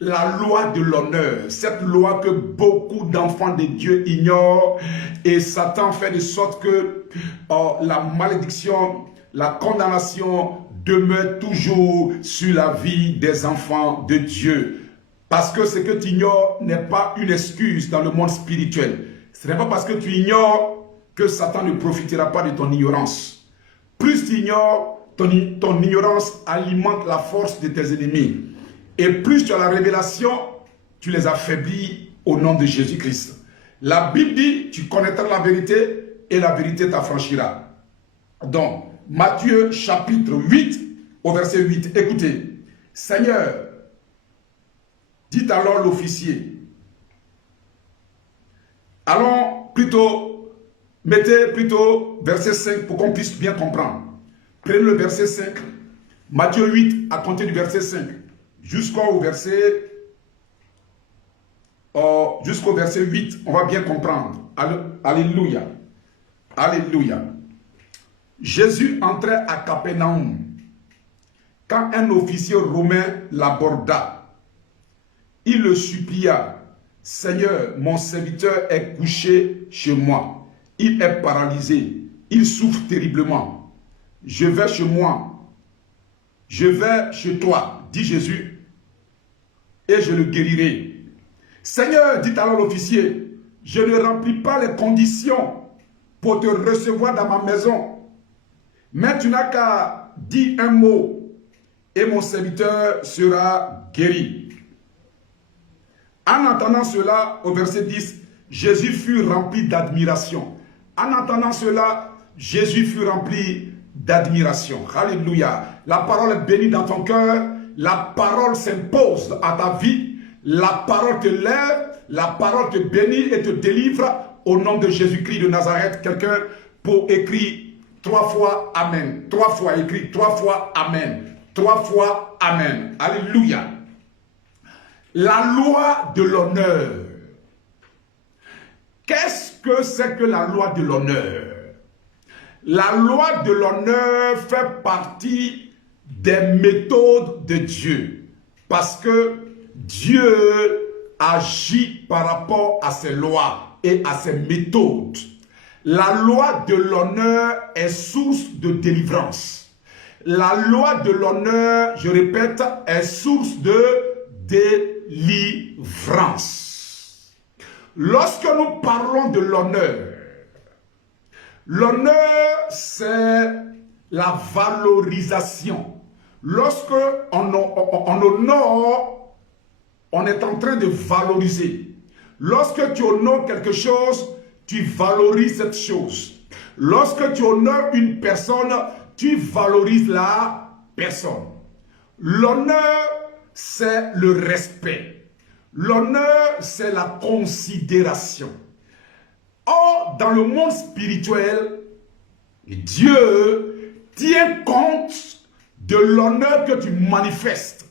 la loi de l'honneur, cette loi que beaucoup d'enfants de Dieu ignorent, et Satan fait de sorte que la malédiction, la condamnation demeure toujours sur la vie des enfants de Dieu. Parce que ce que tu ignores n'est pas une excuse dans le monde spirituel. Ce n'est pas parce que tu ignores que Satan ne profitera pas de ton ignorance. Plus tu ignores, ton ignorance alimente la force de tes ennemis. Et plus tu as la révélation, tu les affaiblis au nom de Jésus-Christ. La Bible dit, tu connaîtras la vérité et la vérité t'affranchira. Donc, Matthieu chapitre 8 au verset 8. Écoutez, Seigneur, dit alors l'officier. Allons plutôt, mettez plutôt verset 5 pour qu'on puisse bien comprendre. Prenez le verset 5, Matthieu 8 à compter du verset 5 jusqu'au verset 8, on va bien comprendre. Alléluia. Alléluia. Jésus entrait à Capernaum quand un officier romain l'aborda. Il le supplia. Seigneur, mon serviteur est couché chez moi. Il est paralysé. Il souffre terriblement. Je vais chez moi. Je vais chez toi, dit Jésus, et je le guérirai. Seigneur, dit alors l'officier, je ne remplis pas les conditions pour te recevoir dans ma maison. Mais tu n'as qu'à dire un mot et mon serviteur sera guéri. En entendant cela, au verset 10, Jésus fut rempli d'admiration. En entendant cela, Jésus fut rempli d'admiration. Alléluia. La parole est bénie dans ton cœur. La parole s'impose à ta vie. La parole te lève. La parole te bénit et te délivre au nom de Jésus-Christ de Nazareth. Quelqu'un pour écrire 3 fois Amen. 3 fois écrit, 3 fois Amen. 3 fois Amen. Alléluia. La loi de l'honneur. Qu'est-ce que c'est que la loi de l'honneur? La loi de l'honneur fait partie des méthodes de Dieu. Parce que Dieu agit par rapport à ses lois et à ses méthodes. La loi de l'honneur est source de délivrance. La loi de l'honneur, je répète, est source de délivrance. Lorsque nous parlons de l'honneur, l'honneur, c'est la valorisation. Lorsque on honore, on est en train de valoriser. Lorsque tu honores quelque chose, tu valorises cette chose. Lorsque tu honores une personne, tu valorises la personne. L'honneur, c'est le respect. L'honneur, c'est la considération. Or, dans le monde spirituel, Dieu tient compte de l'honneur que tu manifestes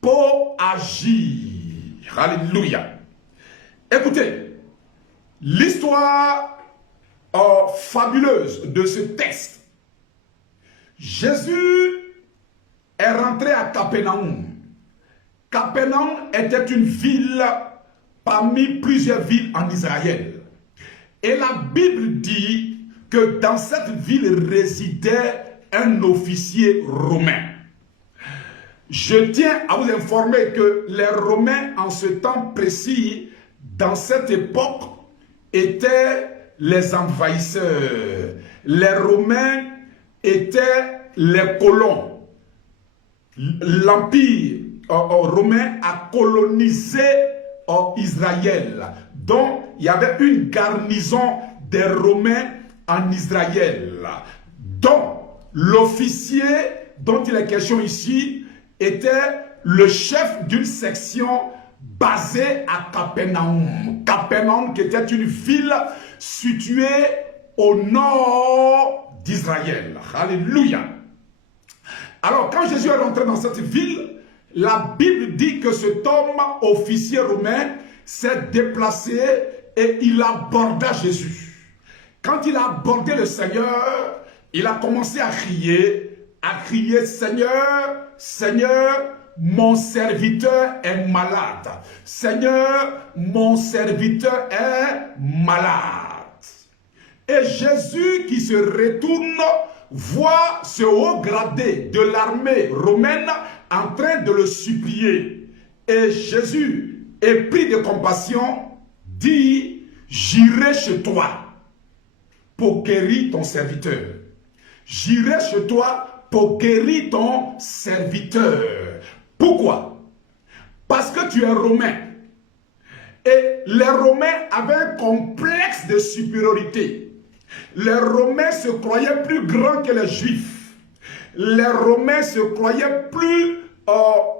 pour agir. Alléluia. Écoutez, l'histoire fabuleuse de ce texte. Jésus est rentré à Capernaum. Capernaum était une ville parmi plusieurs villes en Israël. Et la Bible dit que dans cette ville résidait un officier romain. Je tiens à vous informer que les Romains en ce temps précis, dans cette époque, étaient les envahisseurs. Les Romains étaient les colons. L'Empire romain a colonisé Israël. Donc, il y avait une garnison des Romains en Israël. Donc, l'officier dont il est question ici était le chef d'une section basée à Capernaum. Capernaum qui était une ville située au nord d'Israël. Alléluia. Alors, quand Jésus est rentré dans cette ville, la Bible dit que cet homme officier romain s'est déplacé et il aborda Jésus. Quand il a abordé le Seigneur, il a commencé à crier, Seigneur, Seigneur, mon serviteur est malade. Seigneur, mon serviteur est malade. Et Jésus qui se retourne voit ce haut gradé de l'armée romaine en train de le supplier. Et Jésus, épris de compassion, dit, j'irai chez toi pour guérir ton serviteur. J'irai chez toi pour guérir ton serviteur. Pourquoi? Parce que tu es romain. Et les Romains avaient un complexe de supériorité. Les Romains se croyaient plus grands que les Juifs. Les Romains se croyaient plus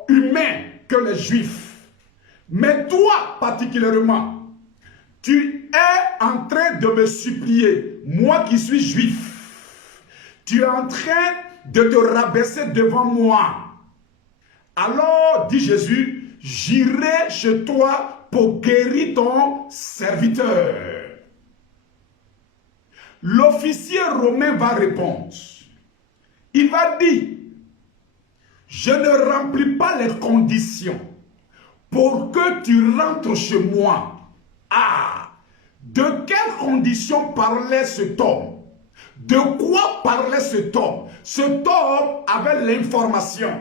humains que les Juifs. Mais toi, particulièrement, tu es en train de me supplier, moi qui suis Juif. Tu es en train de te rabaisser devant moi. Alors, dit Jésus, j'irai chez toi pour guérir ton serviteur. L'officier romain va répondre. Il va dire, je ne remplis pas les conditions pour que tu rentres chez moi. Ah, de quelles conditions parlait cet homme? De quoi parlait cet homme? Cet homme avait l'information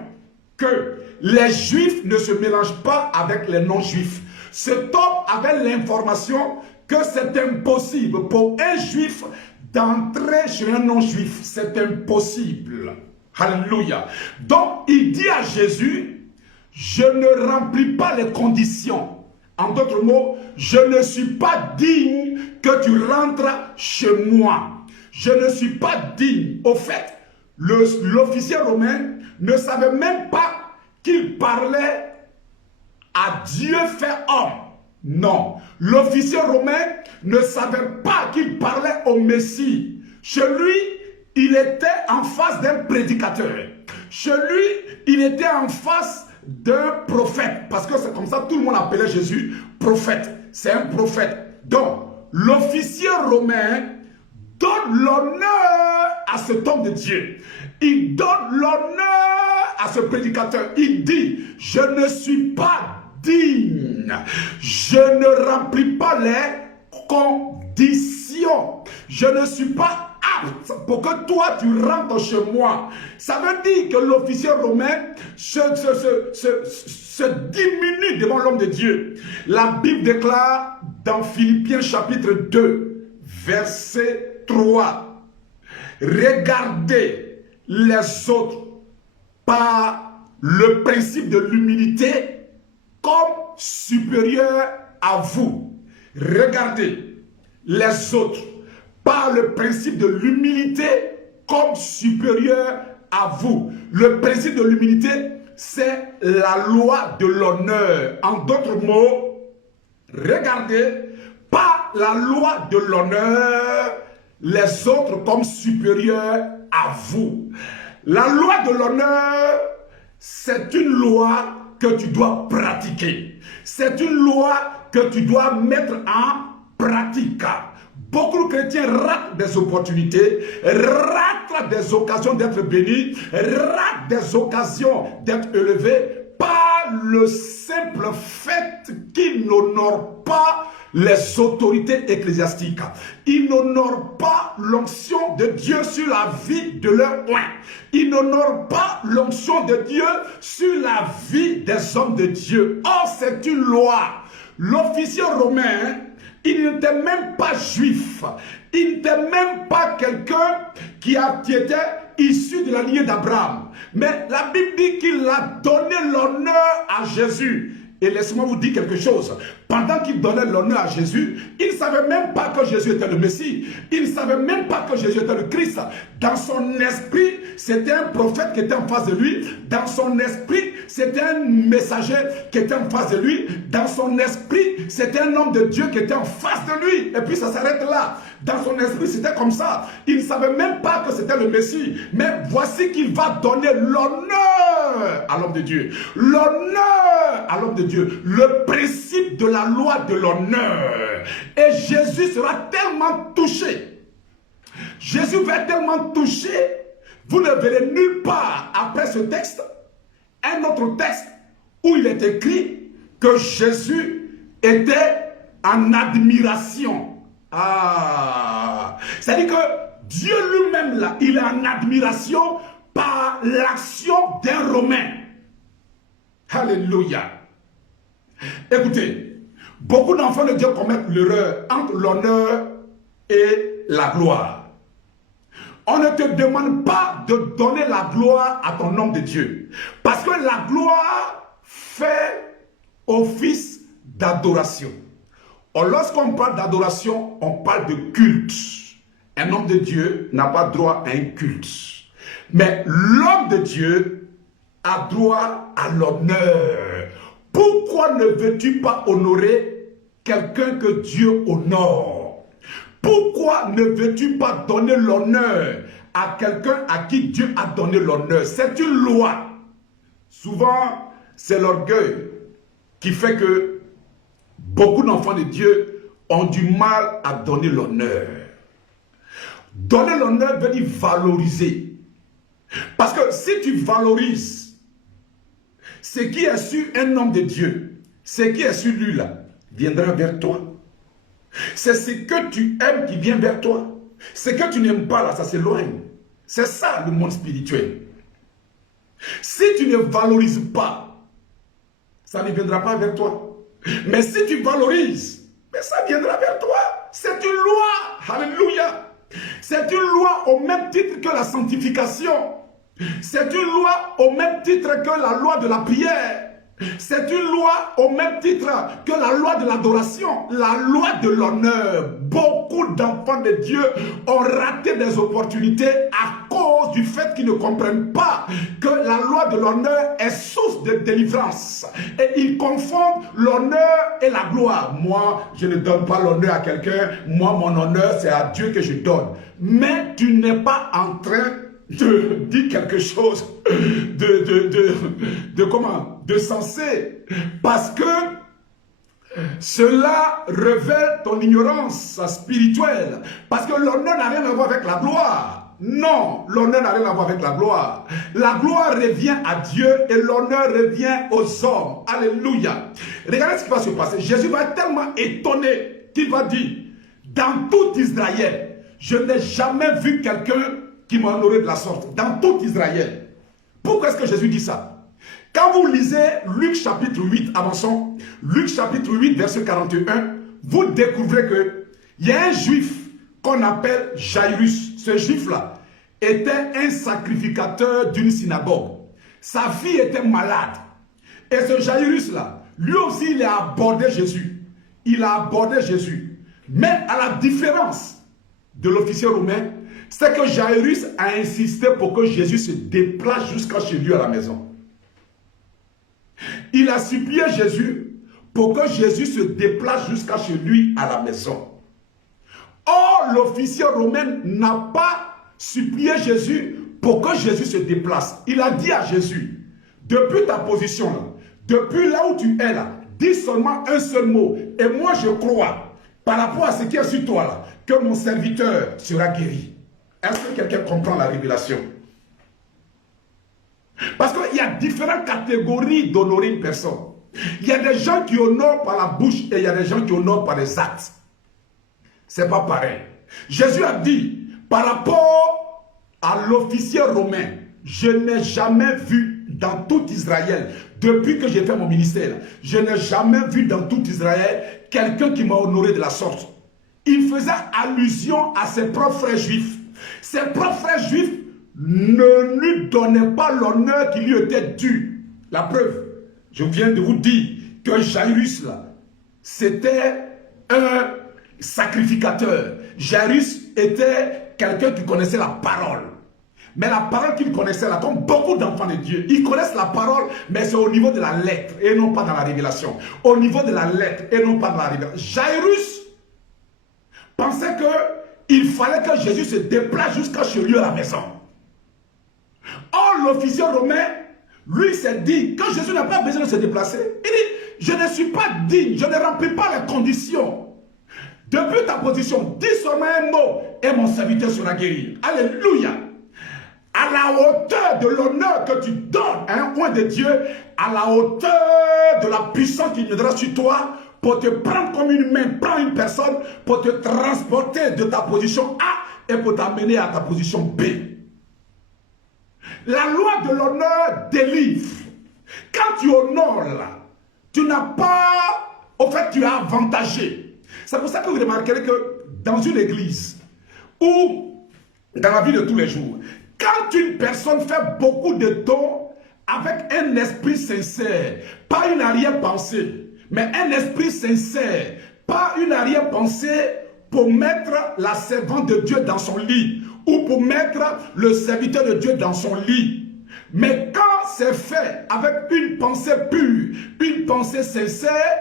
que les Juifs ne se mélangent pas avec les non-Juifs. Cet homme avait l'information que c'est impossible pour un Juif d'entrer chez un non-Juif. C'est impossible. Alléluia. Donc, il dit à Jésus, je ne remplis pas les conditions. En d'autres mots, je ne suis pas digne que tu rentres chez moi. Je ne suis pas digne. Au fait, l'officier romain ne savait même pas qu'il parlait à Dieu fait homme. Non, l'officier romain ne savait pas qu'il parlait au Messie. Chez lui, il était en face d'un prédicateur. Chez lui, il était en face d'un prophète. Parce que c'est comme ça, tout le monde appelait Jésus prophète. C'est un prophète. Donc, l'officier romain donne l'honneur à cet homme de Dieu. Il donne l'honneur à ce prédicateur. Il dit, je ne suis pas digne. Je ne remplis pas les conditions. Je ne suis pas apte pour que toi tu rentres chez moi. Ça veut dire que l'officier romain se diminue devant l'homme de Dieu. La Bible déclare dans Philippiens chapitre 2, verset 3. Regardez les autres par le principe de l'humilité comme supérieur à vous. Regardez les autres par le principe de l'humilité comme supérieur à vous. Le principe de l'humilité, c'est la loi de l'honneur. En d'autres mots, regardez par la loi de l'honneur les autres comme supérieurs à vous. La loi de l'honneur, c'est une loi que tu dois pratiquer. C'est une loi que tu dois mettre en pratique. Beaucoup de chrétiens ratent des opportunités, ratent des occasions d'être bénis, ratent des occasions d'être élevés par le simple fait qu'ils n'honorent pas les autorités ecclésiastiques. Ils n'honorent pas l'onction de Dieu sur la vie de leur oint. Ils n'honorent pas l'onction de Dieu sur la vie des hommes de Dieu. Or, c'est une loi. L'officier romain, il n'était même pas juif. Il n'était même pas quelqu'un qui était issu de la lignée d'Abraham. Mais la Bible dit qu'il a donné l'honneur à Jésus. Et laissez-moi vous dire quelque chose. Pendant qu'il donnait l'honneur à Jésus, il ne savait même pas que Jésus était le Messie. Il ne savait même pas que Jésus était le Christ. Dans son esprit, c'était un prophète qui était en face de lui. Dans son esprit, c'était un messager qui était en face de lui. Dans son esprit, c'était un homme de Dieu qui était en face de lui. Et puis ça s'arrête là. Dans son esprit, c'était comme ça. Il ne savait même pas que c'était le Messie. Mais voici qu'il va donner l'honneur à l'homme de Dieu. L'honneur à l'homme de Dieu. Le principe de la loi de l'honneur. Et Jésus sera tellement touché. Jésus va être tellement touché. Vous ne verrez nulle part après ce texte un autre texte où il est écrit que Jésus était en admiration. Ah, c'est-à-dire que Dieu lui-même, là, il est en admiration par l'action d'un Romain. Alléluia. Écoutez, beaucoup d'enfants de Dieu commettent l'erreur entre l'honneur et la gloire. On ne te demande pas de donner la gloire à ton homme de Dieu. Parce que la gloire fait office d'adoration. Lorsqu'on parle d'adoration, on parle de culte. Un homme de Dieu n'a pas droit à un culte. Mais l'homme de Dieu a droit à l'honneur. Pourquoi ne veux-tu pas honorer quelqu'un que Dieu honore? Pourquoi ne veux-tu pas donner l'honneur à quelqu'un à qui Dieu a donné l'honneur? C'est une loi. Souvent, c'est l'orgueil qui fait que beaucoup d'enfants de Dieu ont du mal à donner l'honneur. Donner l'honneur veut dire valoriser. Parce que si tu valorises ce qui est sur un homme de Dieu, ce qui est sur lui là, viendra vers toi. C'est ce que tu aimes qui vient vers toi. Ce que tu n'aimes pas là, ça s'éloigne. C'est ça le monde spirituel. Si tu ne valorises pas, ça ne viendra pas vers toi. Mais si tu valorises, ça viendra vers toi. C'est une loi. Alléluia. C'est une loi au même titre que la sanctification. C'est une loi au même titre que la loi de la prière. C'est une loi au même titre que la loi de l'adoration, la loi de l'honneur. Beaucoup d'enfants de Dieu ont raté des opportunités à cause du fait qu'ils ne comprennent pas que la loi de l'honneur est source de délivrance. Et ils confondent l'honneur et la gloire. Moi, je ne donne pas l'honneur à quelqu'un. Moi, mon honneur, c'est à Dieu que je donne. Mais tu n'es pas en train de dire quelque chose de sensé, parce que cela révèle ton ignorance spirituelle, parce que l'honneur n'a rien à voir avec la gloire. Non, l'honneur n'a rien à voir avec la gloire. La gloire revient à Dieu et l'honneur revient aux hommes. Alléluia. Regardez ce qui va se passer. Jésus va être tellement étonné qu'il va dire, dans tout Israël, je n'ai jamais vu quelqu'un qui m'a honoré de la sorte, dans tout Israël. Pourquoi est-ce que Jésus dit ça? Quand vous lisez Luc chapitre 8, avançons, Luc chapitre 8, verset 41, vous découvrez qu'il y a un juif qu'on appelle Jairus. Ce juif-là était un sacrificateur d'une synagogue. Sa fille était malade. Et ce Jairus-là, lui aussi, il a abordé Jésus. Il a abordé Jésus. Mais à la différence de l'officier romain, c'est que Jairus a insisté pour que Jésus se déplace jusqu'à chez lui à la maison. Il a supplié Jésus pour que Jésus se déplace jusqu'à chez lui à la maison. Or, l'officier romain n'a pas supplié Jésus pour que Jésus se déplace. Il a dit à Jésus, depuis ta position là, depuis là où tu es là, dis seulement un seul mot. Et moi je crois, par rapport à ce qui est sur toi là, que mon serviteur sera guéri. Est-ce que quelqu'un comprend la révélation? Parce qu'il y a différentes catégories d'honorer une personne. Il y a des gens qui honorent par la bouche et il y a des gens qui honorent par les actes. Ce n'est pas pareil. Jésus a dit, par rapport à l'officier romain, je n'ai jamais vu dans tout Israël, depuis que j'ai fait mon ministère, je n'ai jamais vu dans tout Israël quelqu'un qui m'a honoré de la sorte. Il faisait allusion à ses propres frères juifs. Ses propres frères juifs ne lui donnaient pas l'honneur qui lui était dû. La preuve, je viens de vous dire que Jairus là, c'était un sacrificateur. Jairus était quelqu'un qui connaissait la parole. Mais la parole qu'il connaissait là, comme beaucoup d'enfants de Dieu, ils connaissent la parole, mais c'est au niveau de la lettre et non pas dans la révélation. Au niveau de la lettre et non pas dans la révélation. Jairus pensait qu'il fallait que Jésus se déplace jusqu'à chez lui à la maison. Or, l'officier romain, lui, s'est dit que Jésus n'a pas besoin de se déplacer. Il dit, je ne suis pas digne, je ne remplis pas les conditions. Depuis ta position, dis seulement un mot et mon serviteur sera guéri. Alléluia. à la hauteur de l'honneur que tu donnes à un coin de Dieu, à la hauteur de la puissance qui viendra sur toi pour te prendre comme une main, prendre une personne, pour te transporter de ta position A et pour t'amener à ta position B. La loi de l'honneur délivre. Quand tu honores là, tu n'as pas, au fait, tu es avantagé. C'est pour ça que vous remarquerez que dans une église ou dans la vie de tous les jours, quand une personne fait beaucoup de dons avec un esprit sincère, pas une arrière-pensée, mais un esprit sincère, pas une arrière-pensée pour mettre la servante de Dieu dans son lit ou pour mettre le serviteur de Dieu dans son lit. Mais quand c'est fait avec une pensée pure, une pensée sincère,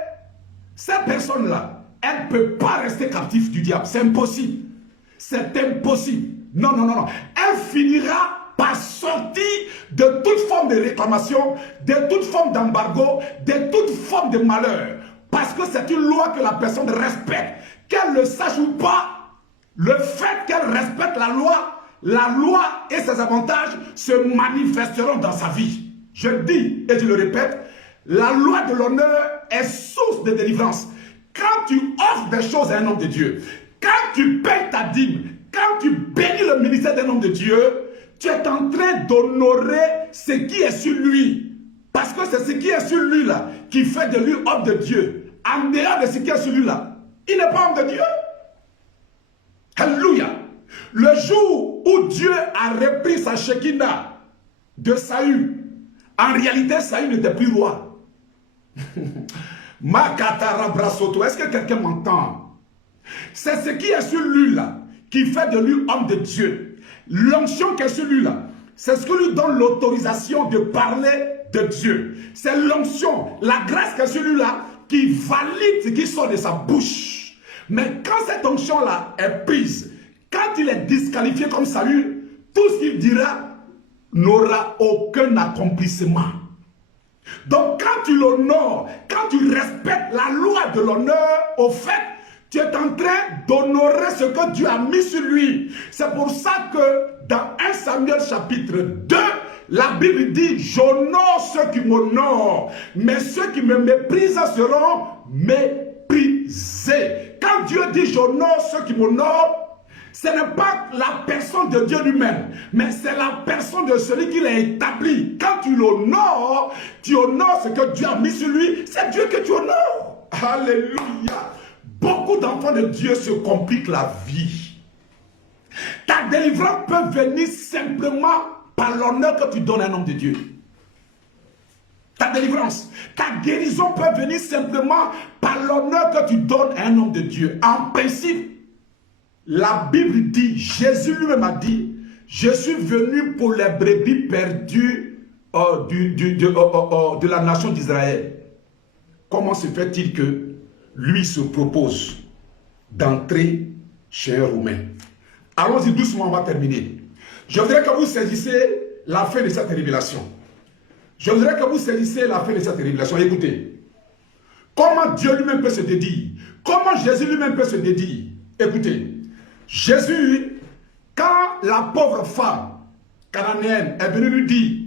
cette personne-là, elle ne peut pas rester captive du diable. C'est impossible. C'est impossible. Non, non, non, non. Elle finira par sortir de toute forme de réclamation, de toute forme d'embargo, de toute forme de malheur. Parce que c'est une loi que la personne respecte. Qu'elle le sache ou pas, le fait qu'elle respecte la loi et ses avantages se manifesteront dans sa vie. Je le dis et je le répète, la loi de l'honneur est source de délivrance. Quand tu offres des choses à un homme de Dieu, quand tu payes ta dîme, quand tu bénis le ministère d'un homme de Dieu, tu es en train d'honorer ce qui est sur lui. Parce que c'est ce qui est sur lui là qui fait de lui homme de Dieu. En dehors de ce qui est sur lui là, il n'est pas homme de Dieu. Alléluia. Le jour où Dieu a repris sa Shekinah de Saül, en réalité Saül n'était plus roi. Est-ce que quelqu'un m'entend? C'est ce qui est sur lui là qui fait de lui homme de Dieu. L'onction qui est sur lui là, c'est ce qui lui donne l'autorisation de parler de Dieu. C'est l'onction, la grâce qui est sur lui là qui valide ce qui sort de sa bouche. Mais quand cette onction là est prise, quand il est disqualifié comme Saül, tout ce qu'il dira n'aura aucun accomplissement. Donc quand tu l'honores, quand tu respectes la loi de l'honneur, au fait, tu es en train d'honorer ce que Dieu a mis sur lui. C'est pour ça que dans 1 Samuel chapitre 2, la Bible dit, j'honore ceux qui m'honorent, mais ceux qui me méprisent seront méprisés. Quand Dieu dit, j'honore ceux qui m'honorent, ce n'est pas la personne de Dieu lui-même, mais c'est la personne de celui qui l'a établi. Quand tu l'honores, tu honores ce que Dieu a mis sur lui, c'est Dieu que tu honores. Alléluia. Beaucoup d'enfants de Dieu se compliquent la vie. Ta délivrance peut venir simplement par l'honneur que tu donnes à un homme de Dieu. Ta délivrance, ta guérison peut venir simplement par l'honneur que tu donnes à un homme de Dieu. En principe, la Bible dit, Jésus lui-même a dit, je suis venu pour les brebis perdues de la nation d'Israël. Comment se fait-il que lui se propose d'entrer chez un Romain? Allons-y doucement, on va terminer. Je voudrais que vous saisissiez la fin de cette révélation. Je voudrais que vous saisissiez la fin de cette révélation. Écoutez, comment Dieu lui-même peut se dédier? Comment Jésus lui-même peut se dédier? Écoutez, Jésus, quand la pauvre femme cananéenne est venue lui dire,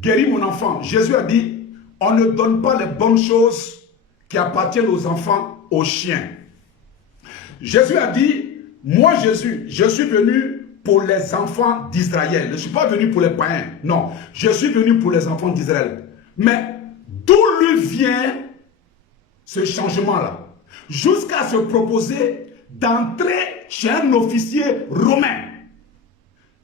guéris mon enfant, Jésus a dit, on ne donne pas les bonnes choses qui appartiennent aux enfants aux chiens. Jésus a dit, moi Jésus, je suis venu pour les enfants d'Israël. Je ne suis pas venu pour les païens. Non, je suis venu pour les enfants d'Israël. Mais d'où lui vient ce changement-là? Jusqu'à se proposer d'entrer chez un officier romain.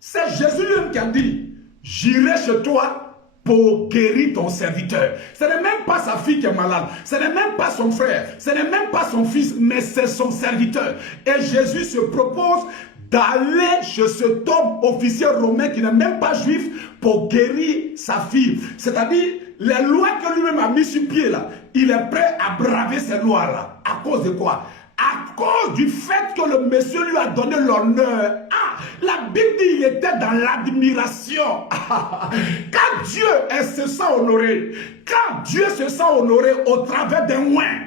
C'est Jésus lui-même qui a dit, j'irai chez toi pour guérir ton serviteur. Ce n'est même pas sa fille qui est malade, ce n'est même pas son frère, ce n'est même pas son fils, mais c'est son serviteur. Et Jésus se propose d'aller chez cet homme officier romain qui n'est même pas juif pour guérir sa fille. C'est-à-dire, les lois que lui-même a mis sur pied là, il est prêt à braver ces lois-là. À cause de quoi? À cause du fait que le monsieur lui a donné l'honneur. Ah, la Bible dit qu'il était dans l'admiration. Quand Dieu se sent honoré, quand Dieu se sent honoré au travers d'un oint,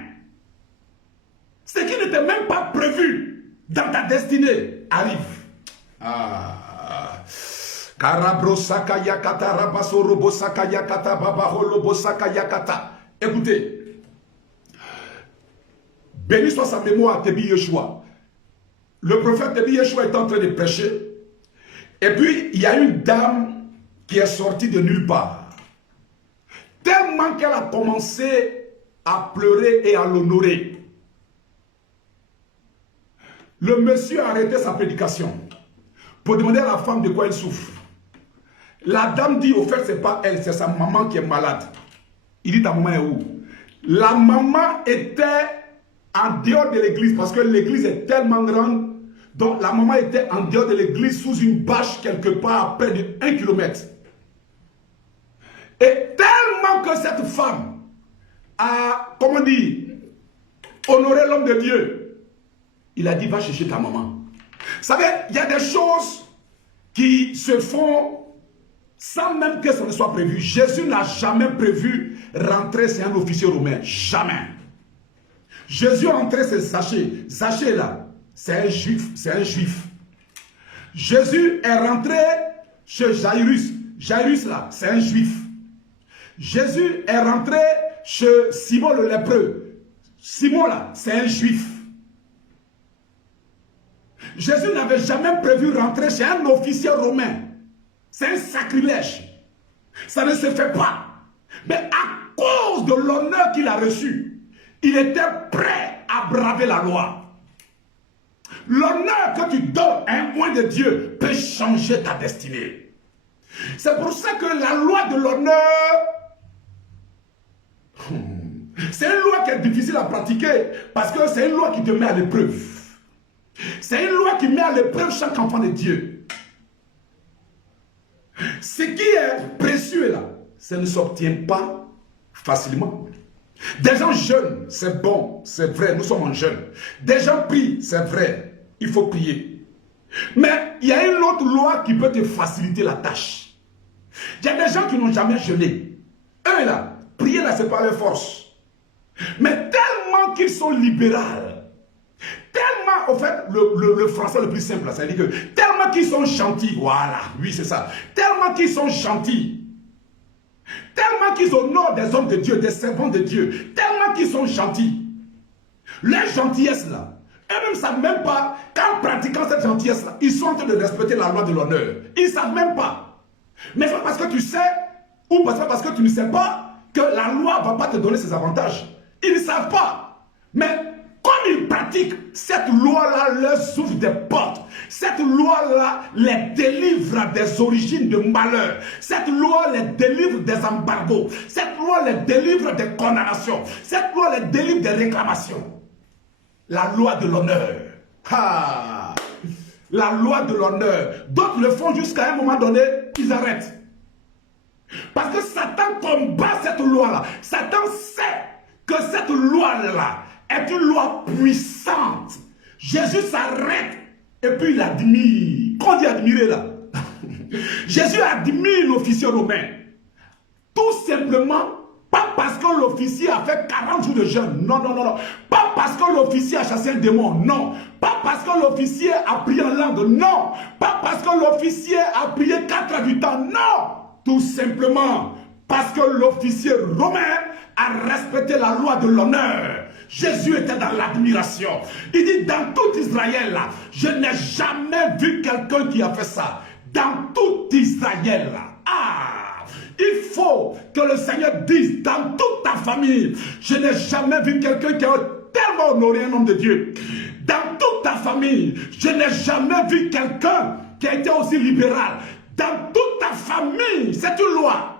ce qui n'était même pas prévu dans ta destinée arrive. Ah. Écoutez, béni soit sa mémoire, Tebi Yeshua. Le prophète Tebi Yeshua est en train de prêcher. Et puis, il y a une dame qui est sortie de nulle part. Tellement qu'elle a commencé à pleurer et à l'honorer. Le monsieur a arrêté sa prédication pour demander à la femme de quoi elle souffre. La dame dit, au fait, ce n'est pas elle, c'est sa maman qui est malade. Il dit, ta maman est où? La maman était en dehors de l'église parce que l'église est tellement grande. Donc la maman était en dehors de l'église sous une bâche quelque part à près de 1 kilomètre. Et tellement que cette femme a, comment dire, honoré l'homme de Dieu, il a dit, va chercher ta maman. Vous savez, il y a des choses qui se font sans même que ça ne soit prévu. Jésus n'a jamais prévu rentrer chez un officier romain. Jamais. Jésus est rentré chez Zachée. Zachée là, c'est un juif. C'est un juif. Jésus est rentré chez Jairus. Jairus là, c'est un juif. Jésus est rentré chez Simon le lépreux. Simon là, c'est un juif. Jésus n'avait jamais prévu rentrer chez un officier romain. C'est un sacrilège. Ça ne se fait pas. Mais à cause de l'honneur qu'il a reçu, il était prêt à braver la loi. L'honneur que tu donnes à un point de Dieu peut changer ta destinée. C'est pour ça que la loi de l'honneur, c'est une loi qui est difficile à pratiquer parce que c'est une loi qui te met à l'épreuve. C'est une loi qui met à l'épreuve chaque enfant de Dieu. Ce qui est précieux là, ça ne s'obtient pas facilement. Des gens jeûnent, c'est bon, c'est vrai, nous sommes en jeûne. Des gens prient, c'est vrai, il faut prier. Mais il y a une autre loi qui peut te faciliter la tâche. Il y a des gens qui n'ont jamais jeûné. Eux là, prier là, c'est pas leur force. Mais tellement qu'ils sont libéraux, tellement, au fait, le français le plus simple, ça veut dire que tellement qu'ils sont gentils, voilà, oui c'est ça, tellement qu'ils sont gentils, tellement qu'ils honorent des hommes de Dieu, des servants de Dieu, tellement qu'ils sont gentils, leur gentillesse là, eux-mêmes ne savent même pas, qu'en pratiquant cette gentillesse là, ils sont en train de respecter la loi de l'honneur, ils ne savent même pas, mais c'est parce que tu sais, ou parce que tu ne sais pas, que la loi ne va pas te donner ses avantages, ils ne savent pas, mais comme ils pratiquent, cette loi-là leur ouvre des portes. Cette loi-là les délivre des origines de malheur. Cette loi les délivre des embargos. Cette loi les délivre des condamnations. Cette loi les délivre des réclamations. La loi de l'honneur. Ah, la loi de l'honneur. D'autres le font jusqu'à un moment donné, ils arrêtent. Parce que Satan combat cette loi-là. Satan sait que cette loi-là est une loi puissante. Jésus s'arrête et puis il admire. Quand on dit admirer là, Jésus admire l'officier romain. Tout simplement, pas parce que l'officier a fait 40 jours de jeûne. Non, non, non, non. Pas parce que l'officier a chassé un démon. Non. Pas parce que l'officier a prié en langue. Non. Pas parce que l'officier a prié 4 heures du temps. Non. Tout simplement parce que l'officier romain a respecté la loi de l'honneur. Jésus était dans l'admiration. Il dit, dans tout Israël, là, je n'ai jamais vu quelqu'un qui a fait ça. Dans tout Israël, là. Ah, il faut que le Seigneur dise, dans toute ta famille, je n'ai jamais vu quelqu'un qui a tellement honoré un homme de Dieu. Dans toute ta famille, je n'ai jamais vu quelqu'un qui a été aussi libéral. Dans toute ta famille, c'est une loi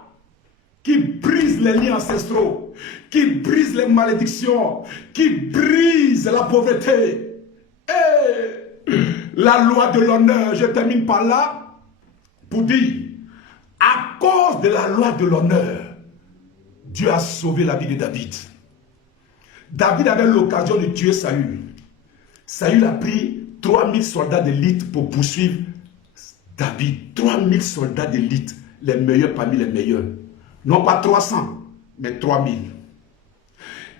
qui brise les liens ancestraux, qui brise les malédictions, qui brise la pauvreté. Et la loi de l'honneur, je termine par là, pour dire, à cause de la loi de l'honneur, Dieu a sauvé la vie de David. David avait l'occasion de tuer Saül. Saül a pris 3000 soldats d'élite pour poursuivre David. 3000 soldats d'élite, les meilleurs parmi les meilleurs. Non pas 300, mais 3000.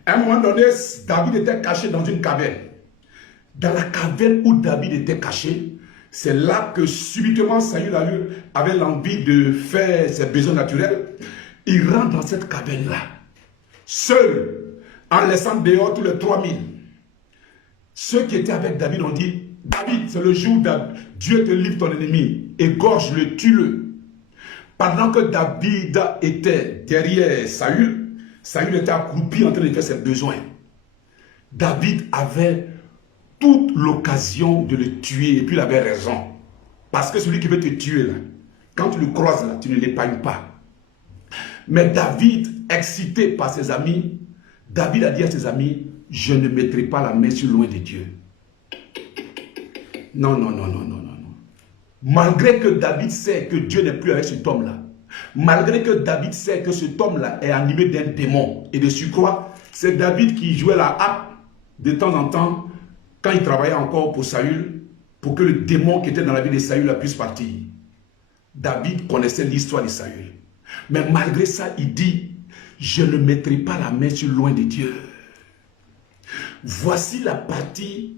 À un moment donné, David était caché dans une caverne. Dans la caverne où David était caché, C'est là que subitement Saül avait l'envie de faire ses besoins naturels. Il rentre dans cette caverne-là, seul, en laissant dehors tous les 3000. Ceux qui étaient avec David ont dit, David, c'est le jour où Dieu te livre ton ennemi, égorge-le, tue-le. Pendant que David était derrière Saül, Saül était accroupi en train de faire ses besoins. David avait toute l'occasion de le tuer et puis il avait raison. Parce que celui qui veut te tuer, là, quand tu le croises, là, tu ne l'épargnes pas. Mais David, excité par ses amis, David a dit à ses amis, je ne mettrai pas la main sur loin de Dieu. Non, non, non, non, non, non, non. Malgré que David sait que Dieu n'est plus avec cet homme-là, malgré que David sait que cet homme-là est animé d'un démon, et de surcroît, c'est David qui jouait la harpe de temps en temps, quand il travaillait encore pour Saül, pour que le démon qui était dans la vie de Saül puisse partir. David connaissait l'histoire de Saül. Mais malgré ça, il dit, je ne mettrai pas la main sur loin de Dieu. Voici la partie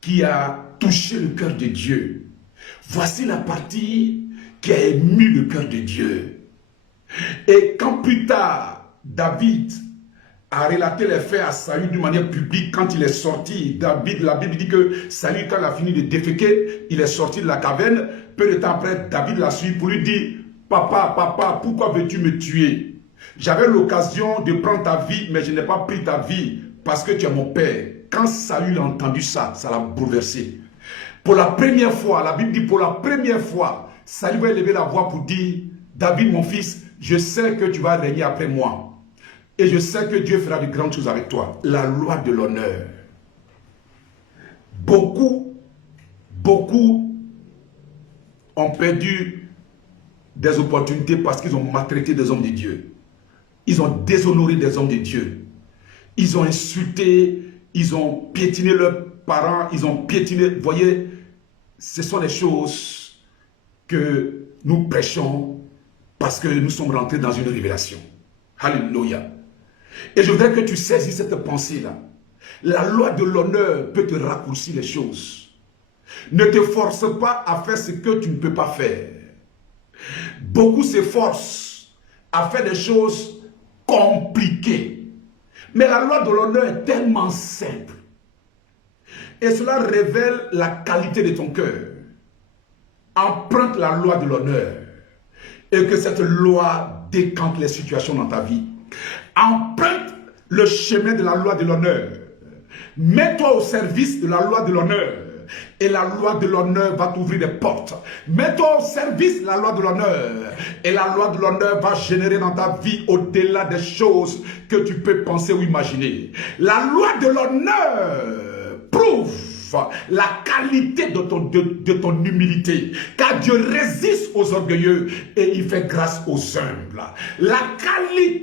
qui a touché le cœur de Dieu. Voici la partie qui a ému le cœur de Dieu. Et quand plus tard, David a relaté les faits à Saül d'une manière publique, quand il est sorti, David, la Bible dit que Saül, quand il a fini de déféquer, il est sorti de la caverne. Peu de temps après, David l'a suivi pour lui dire, papa, papa, pourquoi veux-tu me tuer? J'avais l'occasion de prendre ta vie, mais je n'ai pas pris ta vie parce que tu es mon père. Quand Saül a entendu ça, ça l'a bouleversé. Pour la première fois, la Bible dit pour la première fois, Saül va élever la voix pour dire, David mon fils, je sais que tu vas régner après moi. Et je sais que Dieu fera de grandes choses avec toi. La loi de l'honneur. Beaucoup ont perdu des opportunités parce qu'ils ont maltraité des hommes de Dieu. Ils ont déshonoré des hommes de Dieu. Ils ont insulté, ils ont piétiné leurs parents, ils ont piétiné. Vous voyez, ce sont les choses que nous prêchons parce que nous sommes rentrés dans une révélation. Alléluia. Et je voudrais que tu saisisses cette pensée-là. La loi de l'honneur peut te raccourcir les choses. Ne te force pas à faire ce que tu ne peux pas faire. Beaucoup s'efforcent à faire des choses compliquées. Mais la loi de l'honneur est tellement simple. Et cela révèle la qualité de ton cœur. Emprunte la loi de l'honneur. Et que cette loi décante les situations dans ta vie. Emprunte le chemin de la loi de l'honneur. Mets-toi au service de la loi de l'honneur. Et la loi de l'honneur va t'ouvrir des portes. Mets-toi au service de la loi de l'honneur. Et la loi de l'honneur va générer dans ta vie au-delà des choses que tu peux penser ou imaginer. La loi de l'honneur prouve la qualité de ton humilité. Car Dieu résiste aux orgueilleux et il fait grâce aux humbles. La qualité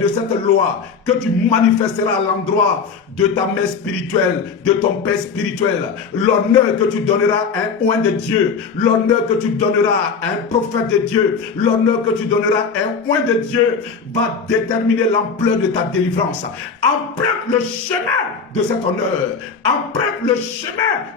de cette loi que tu manifesteras à l'endroit de ta mère spirituelle, de ton père spirituel, l'honneur que tu donneras à un oint de Dieu, l'honneur que tu donneras à un prophète de Dieu, l'honneur que tu donneras à un oint de Dieu va déterminer l'ampleur de ta délivrance. Emprunte le chemin de cet honneur, emprunte le chemin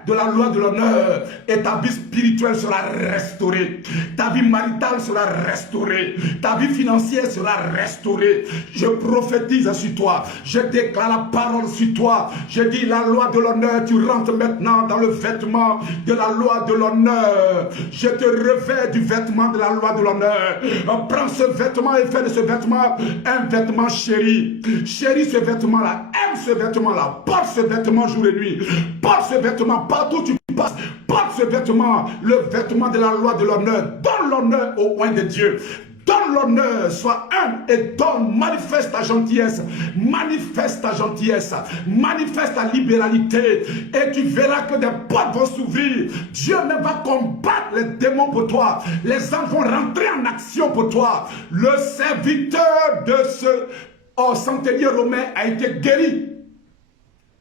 de la loi de l'honneur et ta vie spirituelle sera restaurée, ta vie maritale sera restaurée, ta vie financière sera restaurée. Je prophétise sur toi, je déclare la parole sur toi, je dis la loi de l'honneur, tu rentres maintenant dans le vêtement de la loi de l'honneur, je te revêts du vêtement de la loi de l'honneur. Prends ce vêtement et fais de ce vêtement un vêtement chéri. Chéris ce vêtement-là, aime ce vêtement-là, porte ce vêtement jour et nuit, porte ce vêtement partout où tu passes, porte ce vêtement, le vêtement de la loi de l'honneur. Donne l'honneur au oint de Dieu. Donne l'honneur, sois humble et donne, manifeste ta gentillesse, manifeste ta gentillesse, manifeste ta libéralité et tu verras que des portes vont s'ouvrir. Dieu même va combattre les démons pour toi. Les anges vont rentrer en action pour toi. Le serviteur de ce centenier romain a été guéri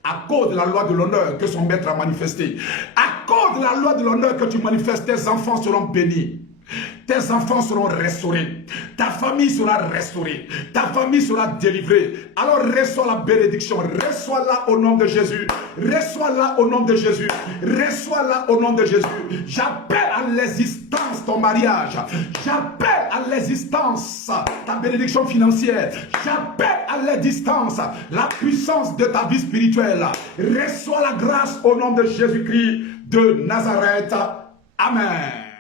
à cause de la loi de l'honneur que son maître a manifesté. À cause de la loi de l'honneur que tu manifestes, tes enfants seront bénis. tes enfants seront restaurés, ta famille sera restaurée, ta famille sera délivrée. Alors reçois la bénédiction, reçois-la au nom de Jésus, reçois-la au nom de Jésus, reçois-la au nom de Jésus. J'appelle à l'existence ton mariage, j'appelle à l'existence ta bénédiction financière, j'appelle à l'existence la puissance de ta vie spirituelle. Reçois la grâce au nom de Jésus-Christ de Nazareth. Amen.